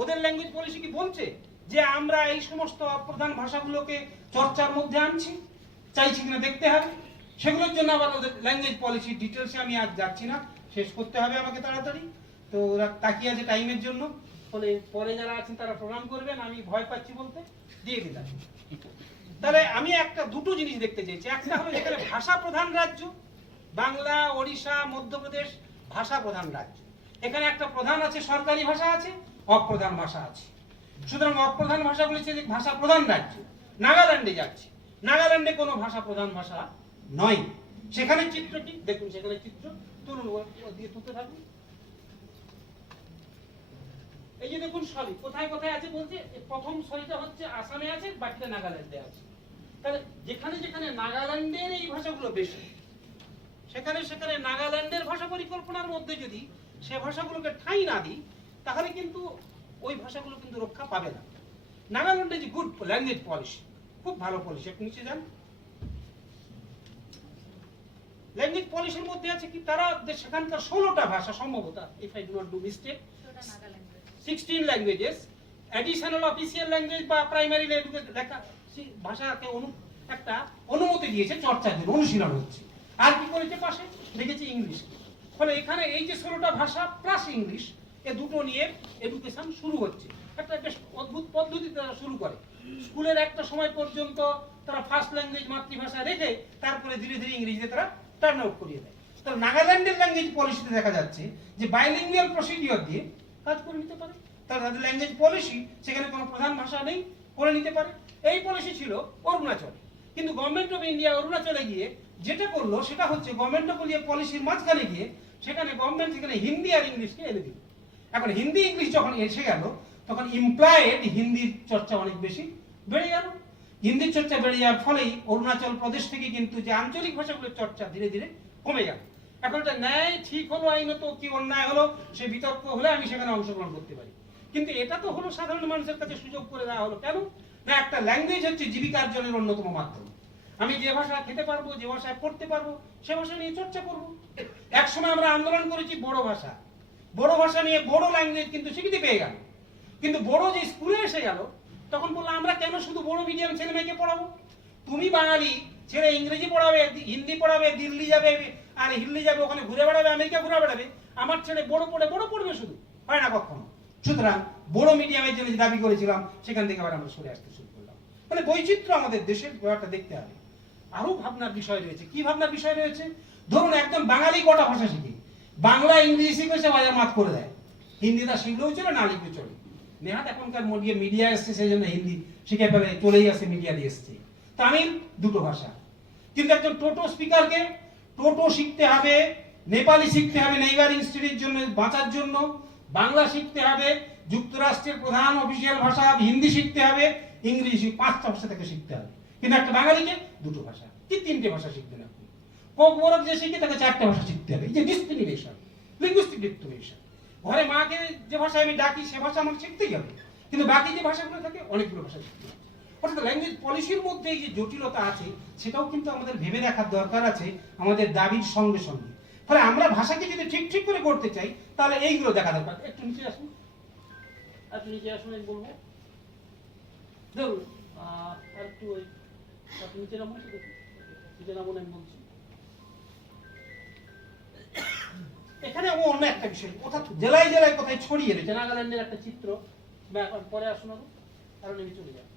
ওদের ল্যাঙ্গুয়েজ পলিসি কি বলছে যে আমরা এই সমস্ত অপ্রধান ভাষাগুলোকে চর্চার মধ্যে আনছি, চাইছি কিনা দেখতে হবে। সেগুলোর জন্য আবার ওদের ল্যাঙ্গুয়েজ পলিসি ডিটেলসে আমি আজ যাচ্ছি না, শেষ করতে হবে আমাকে তাড়াতাড়ি। তো ওরা তাকিয়ে আছে টাইমের জন্য, ফলে পরে যারা আছেন তারা প্রোগ্রাম করবেন, আমি ভয় পাচ্ছি বলতে দিয়ে দিলাম। তাহলে আমি দুটো জিনিস দেখতে চেয়েছি। একটা হলো এখানে ভাষা প্রধান রাজ্য, বাংলা, ওড়িশা, মধ্যপ্রদেশ ভাষা প্রধান রাজ্য। এখানে একটা প্রধান আছে, সরকারি ভাষা আছে, অপ্রধান ভাষা আছে। সুতরাং অপ্রধান ভাষাগুলি হচ্ছে ভাষা প্রধান রাজ্য। নাগাল্যান্ডে যাচ্ছে, নাগাল্যান্ডে কোনো ভাষা প্রধান ভাষা নয়। সেখানে চিত্রটি দেখুন, সেখানে চিত্র তুলুন, দিয়ে তুলতে থাকুন। এই যে দেখুন সরি কোথায় কোথায় আছে বলছে, প্রথম সরিটা হচ্ছে আসামে আছে, বাকিটা নাগাল্যান্ডে আছে। তাহলে যেখানে যেখানে নাগাল্যান্ডের এই ভাষাগুলো বেশি, সেখানে সেখানে নাগাল্যান্ডের ভাষা পরিকল্পনার মধ্যে যদি সে ভাষাগুলোকে ঠাঁই না দিই, তাহলে কিন্তু ওই ভাষাগুলো কিন্তু রক্ষা পাবে না। নাগাল্যান্ডে যে গুড ল্যাঙ্গুয়েজ পলিসি, খুব ভালো পলিসি। একটু নিচে যান। ল্যাঙ্গুয়েজ পলিসির মধ্যে আছে কি, তারা সেখানকার 16টা ভাষা সম্ভবত, if I do not do mistake, 16 languages, additional official language বা প্রাইমারি লেখা ভাষাকে একটা অনুমতি দিয়েছে চর্চার জন্য, অনুশীলন হচ্ছে। আর কি করেছে পাশে লিখেছে ইংলিশ। ফলে এখানে এই যে 16টা ভাষা প্লাস ইংলিশ, এ দুটো নিয়ে এডুকেশন শুরু হচ্ছে। একটা বেশ অদ্ভুত পদ্ধতি তারা শুরু করে। স্কুলের একটা সময় পর্যন্ত তারা ফার্স্ট ল্যাঙ্গুয়েজ মাতৃভাষা রেখে তারপরে ধীরে ধীরে ইংরেজিতে তারা টার্ন আউট করিয়ে দেয়। তাহলে নাগাল্যান্ডের ল্যাঙ্গুয়েজ পলিসিতে দেখা যাচ্ছে যে বাইলিঙ্গুয়াল প্রসিডিওর দিয়ে কাজ করে নিতে পারে। তাহলে তাদের ল্যাঙ্গুয়েজ পলিসি, সেখানে কোনো প্রধান ভাষা নেই, করে নিতে পারে। এই পলিসি ছিল অরুণাচলে, কিন্তু গভর্নমেন্ট অফ ইন্ডিয়া অরুণাচলে গিয়ে যেটা করলো সেটা হচ্ছে গভর্নমেন্ট অফ ইন্ডিয়া পলিসির মাঝখানে গিয়ে সেখানে গভর্নমেন্ট সেখানে হিন্দি আর ইংলিশকে এনে দিল। এখন হিন্দি ইংলিশ যখন এসে গেল, তখন ইমপ্লয়েড হিন্দির চর্চা অনেক বেশি বেড়ে গেল। হিন্দির চর্চা বেড়ে যাওয়ার ফলেই অরুণাচল প্রদেশ থেকে কিন্তু যে আঞ্চলিক ভাষাগুলোর চর্চা ধীরে ধীরে কমে গেল। এখন এটা ন্যায় ঠিক হলো, আইনত কি অন্যায় হলো সে বিতর্ক হলে আমি সেখানে অংশগ্রহণ করতে পারি, কিন্তু এটা তো হলো সাধারণ মানুষের কাছে সুযোগ করে দেওয়া হলো। কেন না, একটা ল্যাঙ্গুয়েজ হচ্ছে জীবিকা অর্জনের অন্যতম মাধ্যম। আমি যে ভাষা খেতে পারবো, যে ভাষায় পড়তে পারবো, সে ভাষা নিয়ে চর্চা করবো। একসময় আমরা আন্দোলন করেছি বড় ভাষা, বড় ভাষা নিয়ে, বড় ল্যাঙ্গুয়েজ কিন্তু স্বীকৃতি পেয়ে গেল। কিন্তু বড় যে স্কুলে এসে গেল, তখন বললো আমরা কেন শুধু বড় মিডিয়াম ছেলে মেয়েকে পড়াবো? তুমি বাঙালি ছেলে ইংরেজি পড়াবে, হিন্দি পড়াবে, দিল্লি যাবে আর হিল্লি যাবে, ওখানে ঘুরে বেড়াবে, আমেরিকা ঘুরে বেড়াবে। আমার ছেলে বড় পড়বে শুধু, হয় না কখনো। সুতরাং বড় মিডিয়ামের জন্য যে দাবি করেছিলাম, সেখান থেকে আবার আমরা সরে আসতে শুরু করলাম। মানে বৈচিত্র্য আমাদের দেশের ব্যাপারটা দেখতে হবে। আরো ভাবনার বিষয় রয়েছে। কি ভাবনার বিষয় রয়েছে? ধরুন একদম বাঙালি কটা ভাষা শিখে, বাংলা ইংরেজি শিখে সে বাজার মাত করে দেয়, হিন্দিটা শিখলেও চলে, না লিখলেও চলে। নেহাত এখনকার মিডিয়া এসছে, সেই জন্য হিন্দি শিখে ফেলে, চলেই আসে, মিডিয়া দিয়ে এসছে। তামিল দুটো ভাষা, কিন্তু একজন টোটো স্পিকারকে টোটো শিখতে হবে, নেপালি শিখতে হবে নেইবারিং স্টেটের জন্য বাঁচার জন্য, বাংলা শিখতে হবে, যুক্তরাষ্ট্রের প্রধান অফিসিয়াল ভাষা হিন্দি শিখতে হবে, ইংরেজি 5টা ভাষা থেকে শিখতে হবে। কিন্তু একটা বাঙালিকে দুটো ভাষা কি 3টে ভাষা শিখবেন আপনি। কোকবরক যে শিখে তাকে 4টে ভাষা শিখতে হবে। এই যে ডিসক্রিমিনেশন, লিঙ্গুইস্টিক ডিসক্রিমিনেশন। ঘরে মাকে যে ভাষায় আমি ডাকি সে ভাষা আমাকে শিখতেই হবে, কিন্তু বাকি যে ভাষাগুলো থাকে অনেকগুলো ভাষা শিখতে হবে। অর্থাৎ ল্যাঙ্গুয়েজ পলিসির মধ্যে এই যে জটিলতা আছে, সেটাও কিন্তু আমাদের ভেবে দেখার দরকার আছে আমাদের দাবির সঙ্গে সঙ্গে। ফলে আমরা ভাষাকে যদি ঠিক করে করতে চাই, তাহলে এইগুলো দেখা দরকার। একটু নিচে আসুন। একটু নিচে আসুন, আমি বলবো ধরুন আর একটু ওই আপনি নিচে নামুন, দেখুন নিচে নামুন, আমি বলছি। এখানে অন্য একটা বিষয়, অর্থাৎ জেলায় জেলায় কোথায় ছড়িয়ে রয়েছে নাগাল্যান্ডের একটা চিত্র। পরে আসুন আরো, আরো নেমে চলে যান,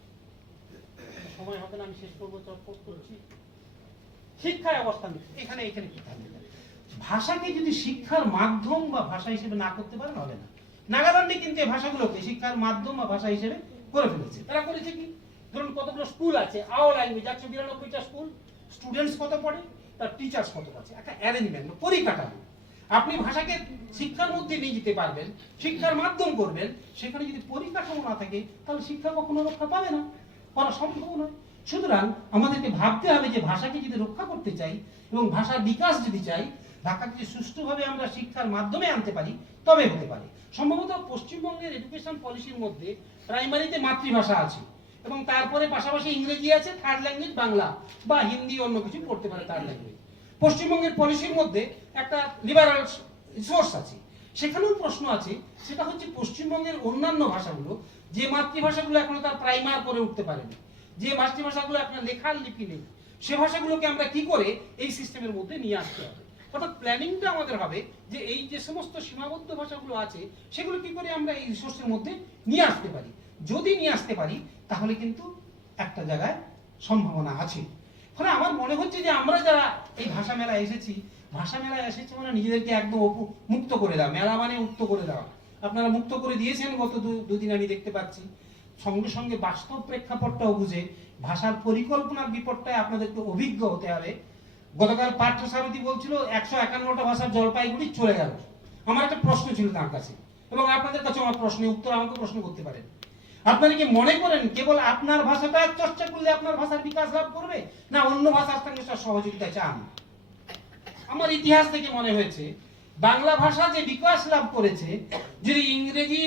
সময় হবে না, আমি শেষ করবো, চটপট করছি। শিক্ষায় অবস্থান এখানে এখানে কি থাকবে? ভাষাকে যদি শিক্ষার মাধ্যম বা ভাষা হিসেবে না করতে পারেন হবে না। নাগাল্যান্ডে কিন্তু এই ভাষাগুলোকে শিক্ষার মাধ্যম বা ভাষা হিসেবে করে ফেলেছে। তারা করেছে কি, ধরুন কতগুলো স্কুল আছে, আও ল্যাঙ্গুয়েজ 192টা স্কুল, স্টুডেন্টস কত পড়ে, তার টিচার্স কত আছে, একটা অ্যারেঞ্জমেন্ট, পরিকাঠামো। আপনি ভাষাকে শিক্ষার মধ্যে নিয়ে যেতে পারবেন, শিক্ষার মাধ্যম করবেন, সেখানে যদি পরিকাঠামো না থাকে তাহলে শিক্ষা কখনো রক্ষা পাবে না, করা সম্ভব নয়। সুতরাং আমাদেরকে ভাবতে হবে যে ভাষাকে যদি রক্ষা করতে চাই এবং ভাষার বিকাশ যদি চাই, ঢাকাকে যদি সুষ্ঠুভাবে আমরা শিক্ষার মাধ্যমে আনতে পারি তবে হতে পারে। সম্ভবত পশ্চিমবঙ্গের এডুকেশন পলিসির মধ্যে প্রাইমারিতে মাতৃভাষা আছে এবং তারপরে পাশাপাশি ইংরেজি আছে, থার্ড ল্যাঙ্গুয়েজ বাংলা বা হিন্দি, অন্য কিছু পড়তে পারে থার্ড ল্যাঙ্গুয়েজ। পশ্চিমবঙ্গের পলিসির মধ্যে একটা লিবারাল সোর্স আছে, সেখানেও প্রশ্ন আছে। সেটা হচ্ছে পশ্চিমবঙ্গের অন্যান্য ভাষাগুলো, যে মাতৃভাষাগুলো এখনো তার প্রাইমার করে উঠতে পারেনি, যে মাতৃভাষাগুলো আপনার লেখার লিপি নেই, সে ভাষাগুলোকে আমরা কি করে এই সিস্টেমের মধ্যে নিয়ে আসতে হবে। অর্থাৎ প্ল্যানিংটা আমাদের হবে যে এই যে সমস্ত সীমাবদ্ধ ভাষাগুলো আছে সেগুলো কি করে আমরা এই রিসোর্সের মধ্যে নিয়ে আসতে পারি। যদি নিয়ে আসতে পারি তাহলে কিন্তু একটা জায়গায় সম্ভাবনা আছে। ফলে আমার মনে হচ্ছে যে আমরা যারা এই ভাষা মেলায় এসেছি, ভাষা মেলায় এসেছি মানে নিজেদেরকে একদম মুক্ত করে দেওয়া, মেলা মানে মুক্ত করে দেওয়া। আপনারা মুক্ত করে দিয়েছেন গত দুদিন, আমি দেখতে পাচ্ছি। সঙ্গে সঙ্গে বাস্তব প্রেক্ষাপটটাও বুঝে ভাষার পরিকল্পনার বিপদটায় আপনাদেরকে অভিজ্ঞ হতে হবে। গতকাল পার্থ সারথী বলছিল 151টা ভাষার জলপাইগুড়ি চলে গেল। আমার একটা প্রশ্ন ছিল তার কাছে, এবং আপনাদের কাছে আমার প্রশ্নের উত্তর আমাকে প্রশ্ন করতে পারেন। আপনারা কি মনে করেন কেবল আপনার ভাষাটা চর্চা করলে আপনার ভাষার বিকাশ লাভ করবে, না অন্য ভাষার সঙ্গে সহযোগিতা চান? আমার ইতিহাস থেকে মনে হয়েছে বাংলা ভাষা যে বিকাশ লাভ করেছে, যদি ইংরেজি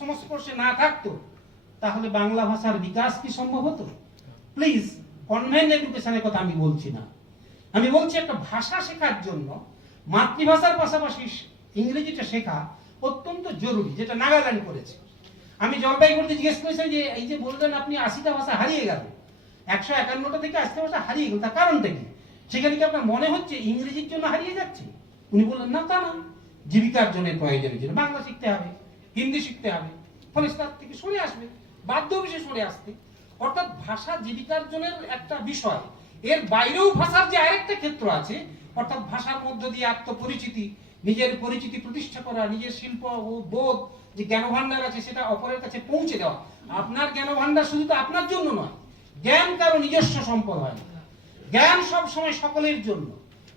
সংস্পর্শে না থাকতো তাহলে বাংলা ভাষার বিকাশ কি সম্ভব হতো? প্লিজ, কনভেন্ট এডুকেশনের কথা আমি বলছি না, আমি বলছি একটা ভাষা শেখার জন্য মাতৃভাষার পাশাপাশি ইংরেজিটা শেখা অত্যন্ত জরুরি, যেটা নাগাল্যান্ড করেছে। আমি জলপাইগুড়িতে জিজ্ঞেস করেছি যে এই যে বললেন আপনি 80টা ভাষা হারিয়ে গেল, 151টা থেকে 80টা ভাষা হারিয়ে গেল, তার কারণটা কি? সেখানে কি আপনার মনে হচ্ছে ইংরেজির জন্য হারিয়ে যাচ্ছে? উনি বললেন না, তা না, জীবিকার জন্য, প্রয়োজনের জন্য বাংলা শিখতে হবে, হিন্দি শিখতে হবে, ফলে তার থেকে সরে আসবে, বাধ্য বিষয়ে সরে আসতে। অর্থাৎ ভাষা জীবিকার জন্য একটা বিষয়, এর বাইরেও ভাষার যে আরেকটা ক্ষেত্র আছে, অর্থাৎ ভাষার মধ্য দিয়ে আত্মপরিচিতি, নিজের পরিচিতি প্রতিষ্ঠা করা, নিজের শিল্প ও বোধ যে জ্ঞানভাণ্ডার আছে সেটা অপরের কাছে পৌঁছে দেওয়া। আপনার জ্ঞানভাণ্ডার শুধু তো আপনার জন্য নয়, জ্ঞান কারো নিজস্ব সম্পদ হয় না, জ্ঞান সব সময় সকলের জন্য।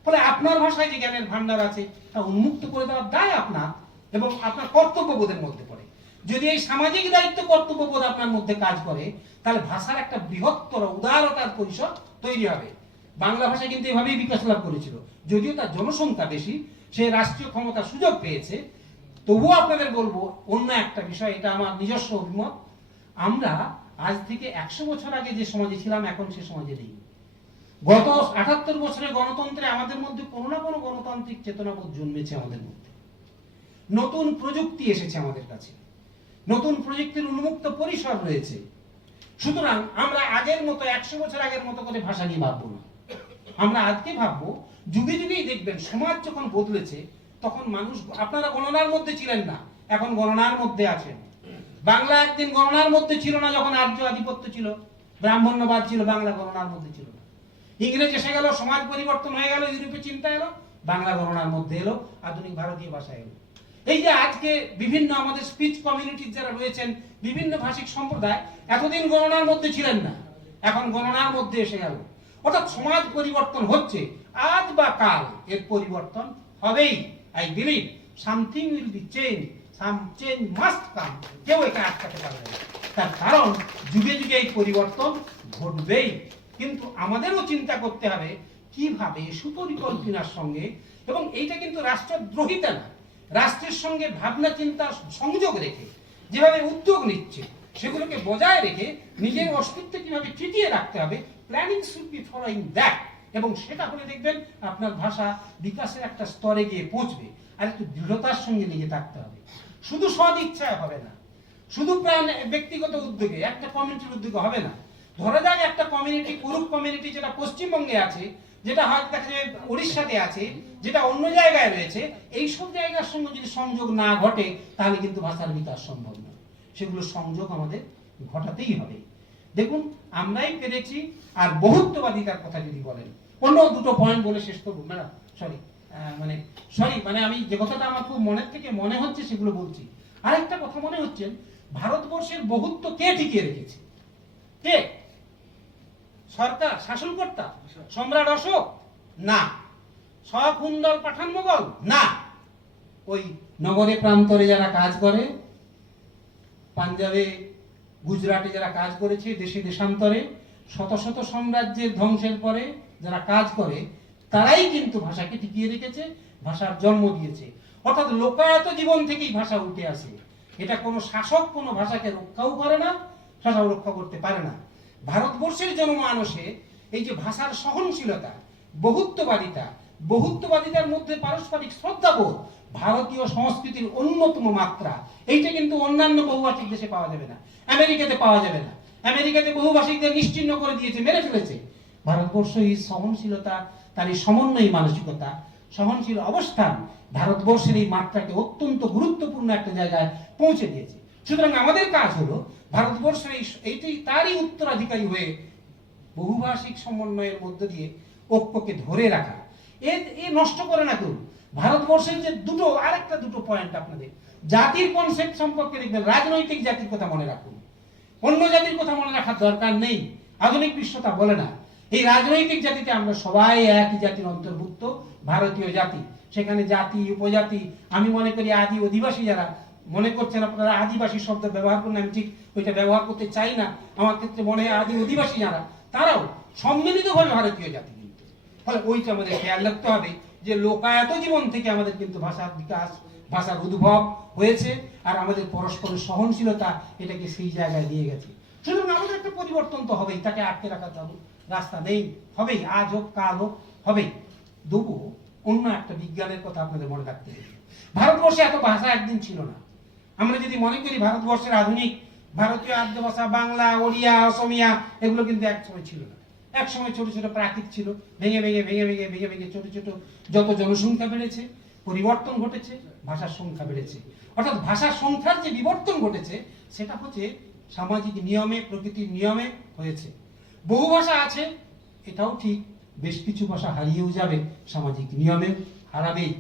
ফলে আপনার ভাষায় যে জ্ঞানের ভাণ্ডার আছে তা উন্মুক্ত করে দেওয়ার দায় আপনার এবং আপনার কর্তব্যবোধের মধ্যে পড়ে। যদি এই সামাজিক দায়িত্ব কর্তব্যবোধ আপনার মধ্যে কাজ করে তাহলে ভাষার একটা বৃহত্তর উদারতার পরিসর তৈরি হবে। বাংলা ভাষা কিন্তু এভাবেই বিকাশ লাভ করেছিল, যদিও তার জনসংখ্যা বেশি, সে রাষ্ট্রীয় ক্ষমতার সুযোগ পেয়েছে। তবুও আপনাদের বলবো অন্য একটা বিষয়, এটা আমার নিজস্ব অভিমত, আমরা আজ থেকে 100 বছর আগে যে সমাজে ছিলাম এখন সে সমাজে নেই। গত 78 বছরের গণতন্ত্রে আমাদের মধ্যে কোনো না কোনো গণতান্ত্রিক চেতনাবোধ জন্মেছে আমাদের মধ্যে, নতুন প্রযুক্তি এসেছে আমাদের কাছে, নতুন প্রযুক্তির উন্মুক্ত পরিসর রয়েছে। সুতরাং আমরা আগের মতো 100 বছর আগের মতো করে ভাষা নিয়ে ভাববো না, আমরা আজকে ভাববো। যুগে যুগেই দেখবেন সমাজ যখন বদলেছে তখন মানুষ, আপনারা গণনার মধ্যে ছিলেন না, এখন গণনার মধ্যে আছেন। বাংলা একদিন গণনার মধ্যে ছিল না, যখন আর্য আধিপত্য ছিল, ব্রাহ্মণ্যবাদ ছিল, বাংলা গণনার মধ্যে ছিল না। ইংরেজ এসে গেল, সমাজ পরিবর্তন হয়ে গেল, ইউরোপে চিন্তা এলো, বাংলা গণনার মধ্যে এলো, আধুনিক ভারতীয় ভাষা এলো। এই যে আজকে বিভিন্ন আমাদের স্পিচ কমিউনিটি যারা রয়েছেন, বিভিন্ন ভাষিক সম্প্রদায় এতদিন গণনার মধ্যে ছিলেন না, এখন গণনার মধ্যে এসে গেল। অর্থাৎ সমাজ পরিবর্তন হচ্ছে, আজ বা কাল এর পরিবর্তন হবেই। I believe something will be change, some change must come, কেউ এটা আটকাতে পারবে না। তার কারণ যুগে যুগে এই পরিবর্তন ঘটবেই, কিন্তু আমাদেরও চিন্তা করতে হবে কিভাবে সুপরিকল্পনার সঙ্গে, এবং এইটা কিন্তু রাষ্ট্রদ্রোহিতা না, রাষ্ট্রের সঙ্গে ভাবনা চিন্তার সংযোগ রেখে যেভাবে উদ্যোগ নিচ্ছে সেগুলোকে বজায় রেখে নিজের অস্তিত্ব কিভাবে টিকিয়ে রাখতে হবে, planning should be following that. এবং সেটা হলে দেখবেন আপনার ভাষা বিকাশের একটা স্তরে গিয়ে পৌঁছবে। আর একটু দৃঢ়তার সঙ্গে নিয়ে থাকতে হবে, শুধু সদ ইচ্ছায় হবে না, শুধু প্রাণ ব্যক্তিগত উদ্যোগে, একটা কমিউনিটির উদ্যোগে হবে না। ধরা যাক একটা কমিউনিটি, কুরুক কমিউনিটি, যেটা পশ্চিমবঙ্গে আছে, যেটা হয়তো দেখা যায় উড়িষ্যাতে আছে, যেটা অন্য জায়গায় রয়েছে, এই সব জায়গার সঙ্গে যদি সংযোগ না ঘটে তাহলে কিন্তু ভাষার বিকাশ সম্ভব নয়। সেগুলো সংযোগ আমাদের ঘটাতেই হবে। দেখুন, আমরাই পেরেছি। আর বহুত্ববাদিতার কথা যদি বলেন, অন্য দুটো পয়েন্ট বলে শেষ করবো ম্যাডাম, মানে আমি যে কথাটা আমার খুব মনের থেকে মনে হচ্ছে সেগুলো বলছি। আরেকটা কথা মনে হচ্ছে, ভারতবর্ষের বহুত্ব কে টিকিয়ে রেখেছে? কে? সরকার, শাসনকর্তা, সম্রাট অশোক? না। শকুন্দল পাঠান মোগল? না। ওই নগরে প্রান্তরে যারা কাজ করে, পাঞ্জাবে, গুজরাটে যারা কাজ করেছে, দেশে দেশান্তরে শত শত সাম্রাজ্যের ধ্বংসের পরে যারা কাজ করে, তারাই কিন্তু ভাষাকে টিকিয়ে রেখেছে, ভাষার জন্ম দিয়েছে। অর্থাৎ লোকায়ত জীবন থেকেই ভাষা উঠে আসে। এটা কোনো শাসক কোনো ভাষাকে রক্ষাও করে না, ভাষাও রক্ষা করতে পারে না। ভারতবর্ষের জনমানসে এই যে ভাষার সহনশীলতা, বহুত্ববাদিতার মধ্যে পারস্পরিক শ্রদ্ধাবোধ ভারতীয় সংস্কৃতির অন্যতম মাত্রা। এইটা কিন্তু অন্যান্য বহুভাষিক দেশে পাওয়া যাবে না, আমেরিকাতে পাওয়া যাবে না। আমেরিকাতে বহুভাষিকদের নিশ্চিহ্ন করে দিয়েছে, মেরে ফেলেছে। ভারতবর্ষ এই সহনশীলতা, তার এই সমন্বয়ী মানসিকতা, সহনশীল অবস্থান ভারতবর্ষের এই মাত্রাকে অত্যন্ত গুরুত্বপূর্ণ একটা জায়গায় পৌঁছে দিয়েছে। সুতরাং আমাদের কাজ হলো ভারতবর্ষের এইটি তারই উত্তরাধিকারী হয়ে বহুভাষিক সমন্বয়ের মধ্য দিয়ে ঐক্যকে ধরে রাখা। এ নষ্ট করে না কেউ। ভারতবর্ষের যে আরেকটা দুটো পয়েন্ট আপনাদের জাতির কনসেপ্ট সম্পর্কে দেখবেন, রাজনৈতিক জাতির কথা মনে রাখুন, অন্য জাতির কথা মনে রাখার দরকার নেই। আধুনিক বিশ্ব তা বলে না। এই রাজনৈতিক জাতিতে আমরা সবাই একই জাতির অন্তর্ভুক্ত, ভারতীয় জাতি। সেখানে জাতি, উপজাতি, আমি মনে করি আদি অধিবাসী যারা মনে করছেন আপনারা আদিবাসী শব্দ ব্যবহার করুন, আমি ঠিক ওইটা ব্যবহার করতে চাই না। আমার ক্ষেত্রে মনে হয় আদি অধিবাসী যারা, তারাও সম্মিলিতভাবে ভারতীয় জাতি। কিন্তু ফলে ওইটা আমাদের খেয়াল রাখতে হবে যে লোকায়ত জীবন থেকে আমাদের কিন্তু ভাষার বিকাশ, ভাষার উদ্ভব হয়েছে, আর আমাদের পরস্পরের সহনশীলতা এটাকে সেই জায়গায় নিয়ে গেছে। সুতরাং আমাদের একটা পরিবর্তন তো হবেই, তাকে আটকে রাখার রাস্তা নেই, হবেই, আজ হোক কাল হোক হবেই। তবু অন্য একটা বিজ্ঞানের কথা আপনাদের মনে রাখতে হবে। ভারতবর্ষে এত ভাষা একদিন ছিল না। আমরা যদি মনে করি ভারতবর্ষের আধুনিক ভারতীয় আদ্য ভাষা বাংলা, ওড়িয়া, অসমিয়া, এগুলো কিন্তু এক সময় ছিল না। এক সময় ছোট ছোট প্রাকৃত ছিল, ভেঙে ভেঙে ছোট ছোট যত জনসংখ্যা বেড়েছে, পরিবর্তন ঘটেছে, ভাষার সংখ্যা বেড়েছে। অর্থাৎ ভাষার সংখ্যার যে বিবর্তন ঘটেছে সেটা হচ্ছে সামাজিক নিয়মে, প্রকৃতির নিয়মে হয়েছে। বহু ভাষা আছে, এটাও ঠিক, বেশ কিছু ভাষা হারিয়েও যাবে, সামাজিক নিয়মে হারাবেই।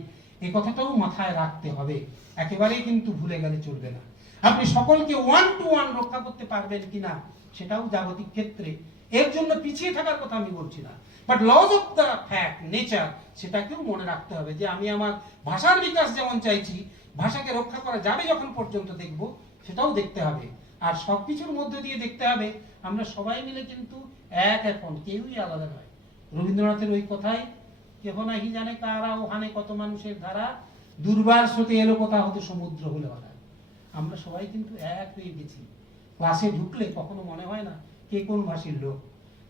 এই কথাটাও মাথায় রাখতে হবে, একেবারেই কিন্তু ভুলে গেলে চলবে না। আপনি সকলকে ওয়ান টু ওয়ান রক্ষা করতে পারবেন কিনা সেটাও জাগতিক ক্ষেত্রে, এর জন্য পিছিয়ে থাকার কথা আমি বলছি না, but lodge of the fact, nature, সেটাকেও মনে রাখতে হবে যে আমি আমার ভাষার বিকাশ যেমন চাইছি, ভাষাকে রক্ষা করা যাবে যখন পর্যন্ত দেখব, সেটাও দেখতে হবে। আর সবকিছুর মধ্যে দিয়ে দেখতে হবে আমরা সবাই মিলে কিন্তু এক, এখন কেউই আলাদা নয়। রবীন্দ্রনাথের ওই কথাই, কেহ নাহি জানে কারা ওখানে কত মানুষের ধারা, দুর্বার স্রোতে এলো কোথা হতে সমুদ্র হলে ওরা। আমরা সবাই কিন্তু এক হয়ে গেছি। ক্লাসে ঢুকলে কখনো মনে হয় না কে কোন ভাষীর লোক।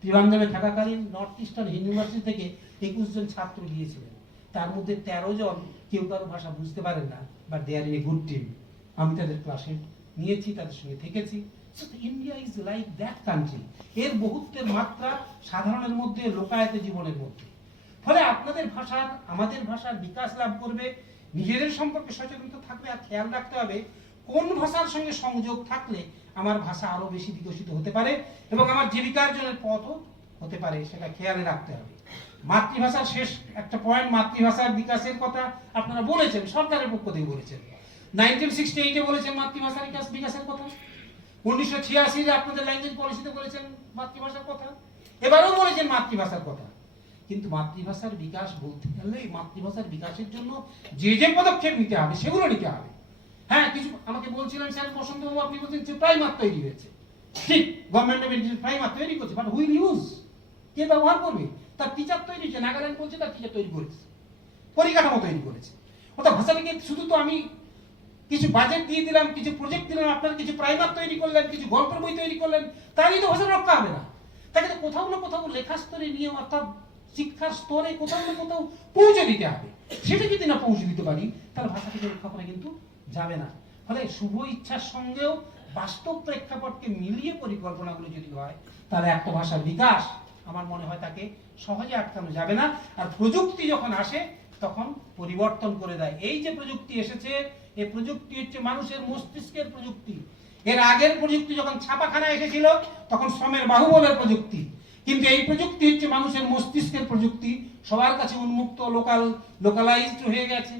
ত্রিবান্ধবে থাকাকালীন নর্থ ইস্টার্ন ইউনিভার্সিটি থেকে 21 জন ছাত্র গিয়েছিলেন, তার মধ্যে 13 জন কেউ কারো ভাষা বুঝতে পারেন না, but they are in a good team. আমি তাদের ক্লাসে নিয়েছি, তাদের সঙ্গে থেকেছি। India is like that country. এর বহুত্বের মাত্রা সাধারণের মধ্যে, লোকায়ত জীবনের মধ্যে। ফলে আপনাদের ভাষার, আমাদের ভাষার বিকাশ লাভ করবে, নিজেদের সম্পর্কে সচেতন থাকবে, আর খেয়াল রাখতে হবে কোন ভাষার সঙ্গে সংযোগ থাকলে আমার ভাষা আরো বেশি বিকশিত হতে পারে এবং আমার জীবিকার্জনের পথও হতে পারে, সেটা খেয়ালে রাখতে হবে। মাতৃভাষার শেষ একটা পয়েন্ট, মাতৃভাষার বিকাশের কথা আপনারা বলেছেন, সরকারের পক্ষ থেকে বলেছেন। 1968-এ বলেছেন মাতৃভাষার বিকাশের কথা, 1986-এ আপনাদের ল্যাঙ্গুয়েজ পলিসিতে বলেছেন মাতৃভাষার কথা, এবারেও বলেছেন মাতৃভাষার কথা। কিন্তু মাতৃভাষার বিকাশ বলতে গেলে মাতৃভাষার বিকাশের জন্য যে যে পদক্ষেপ নিতে হবে সেগুলো নিতে হবে। হ্যাঁ, কিছু আমাকে বলছিলেন স্যার বসন্তবাবু, আপনি বলছেন যে প্রাইমার তৈরি হয়েছে, ঠিক, গভর্নমেন্ট অফ ইন্ডিয়া প্রাইমার তৈরি করছে, বাট হুইল ইউজ, কে ব্যবহার করবে? তার টিচার তৈরি হচ্ছে, নাগাল্যান্ড বলছে তার টিচার তৈরি করেছে, পরিকাঠামো তৈরি করেছে। অর্থাৎ ভাষাটাকে শুধু তো আমি কিছু বাজেট দিয়ে দিলাম, কিছু প্রজেক্ট দিলাম, আপনারা কিছু প্রাইমার তৈরি করলেন, কিছু গল্পের বই তৈরি করলেন, তাহলেই তো ভাষা রক্ষা হবে না। তাকে তো কোথাও না কোথাও লেখা স্তরে নিয়ে, অর্থাৎ শিক্ষার স্তরে কোথাও না কোথাও পৌঁছে দিতে হবে। সেটা যদি না পৌঁছে দিতে পারি তাহলে ভাষাটিকে রক্ষা করা কিন্তু যাবে না। ফলে শুভ ইচ্ছার সঙ্গেও বাস্তব প্রেক্ষাপটকে মিলিয়ে পরিকল্পনাগুলো যদি হয়, তাহলে একটা ভাষার বিকাশ আমার মনে হয় তাকে সহজে আটকানো যাবে না। আর প্রযুক্তি যখন আসে তখন পরিবর্তন করে দেয়। এই যে প্রযুক্তি এসেছে, এই প্রযুক্তি হচ্ছে মানুষের মস্তিষ্কের প্রযুক্তি। এর আগের প্রযুক্তি যখন ছাপাখানা এসেছিল তখন শ্রমের বাহুবলের প্রযুক্তি, কিন্তু এই প্রযুক্তি হচ্ছে মানুষের মস্তিষ্কের প্রযুক্তি, সবার কাছে উন্মুক্ত, লোকালাইজড হয়ে গেছে।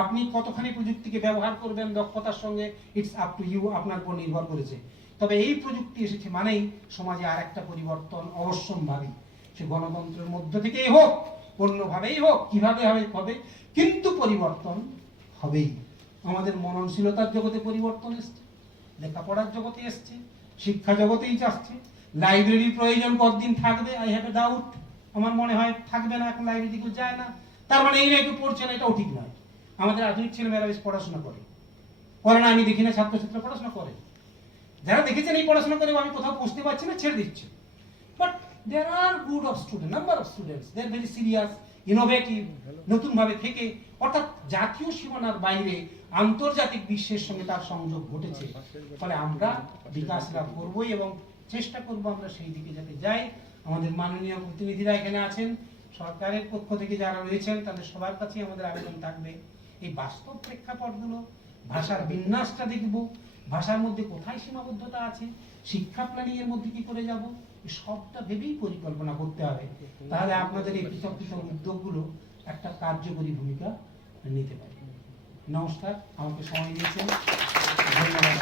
আপনি কতখানি প্রযুক্তিকে ব্যবহার করবেন দক্ষতার সঙ্গে, ইটস আপ টু ইউ, আপনার উপর নির্ভর করেছে। তবে এই প্রযুক্তি এসেছে মানেই সমাজে আর একটা পরিবর্তন অবশ্যম্ভাবী, সে গণতন্ত্রের মধ্য থেকেই হোক, অন্যভাবেই হোক, কিভাবে হবে, কিন্তু পরিবর্তন হবেই। আমাদের মননশীলতার জগতে পরিবর্তন এসছে, লেখাপড়ার জগতে এসছে, শিক্ষা জগতেই আসছে। লাইব্রেরির প্রয়োজন কতদিন থাকবে, আই হ্যাভ এ ডাউট। আমার মনে হয় থাকবে না, এখন লাইব্রেরি কেউ যায় না। তার মানে এই না একটু পড়ছে না, এটাও ঠিক নয়। আমাদের আধুনিক ছেলেমেয়েরা বেশ পড়াশোনা করে না, আমি দেখি না ছাত্রছাত্রীরা পড়াশোনা করে। যারা দেখেছেন এই পড়াশোনা করে আমি কোথাও পৌঁছতে পারছি না, ছেড়ে দিচ্ছে। But there are good of student, number of students, they are very serious, innovative, নতুনভাবে থেকে, অর্থাৎ জাতীয় সীমানার বাইরে আন্তর্জাতিক বিশ্বের সঙ্গে তার সংযোগ ঘটেছে। ফলে আমরা বিকাশ লাভ করবই এবং চেষ্টা করব আমরা সেই দিকে যাতে যাই। আমাদের মাননীয় প্রতিনিধিরা এখানে আছেন, সরকারের পক্ষ থেকে যারা রয়েছেন, তাদের সবার কাছেই আমাদের আবেদন থাকবে এই বাস্তব প্রেক্ষাপটগুলো, ভাষার বিন্যাসটা দেখব, ভাষার মধ্যে কোথায় সীমাবদ্ধতা আছে, শিক্ষা প্ল্যানিং এর মধ্যে কি করে যাব, এই সবটা ভেবেই পরিকল্পনা করতে হবে। তাহলে আপনাদের এই পৃথক পৃথক উদ্যোগগুলো একটা কার্যকরী ভূমিকা নিতে পারে। নমস্কার, আমাকে সময় দিয়েছেন, ধন্যবাদ।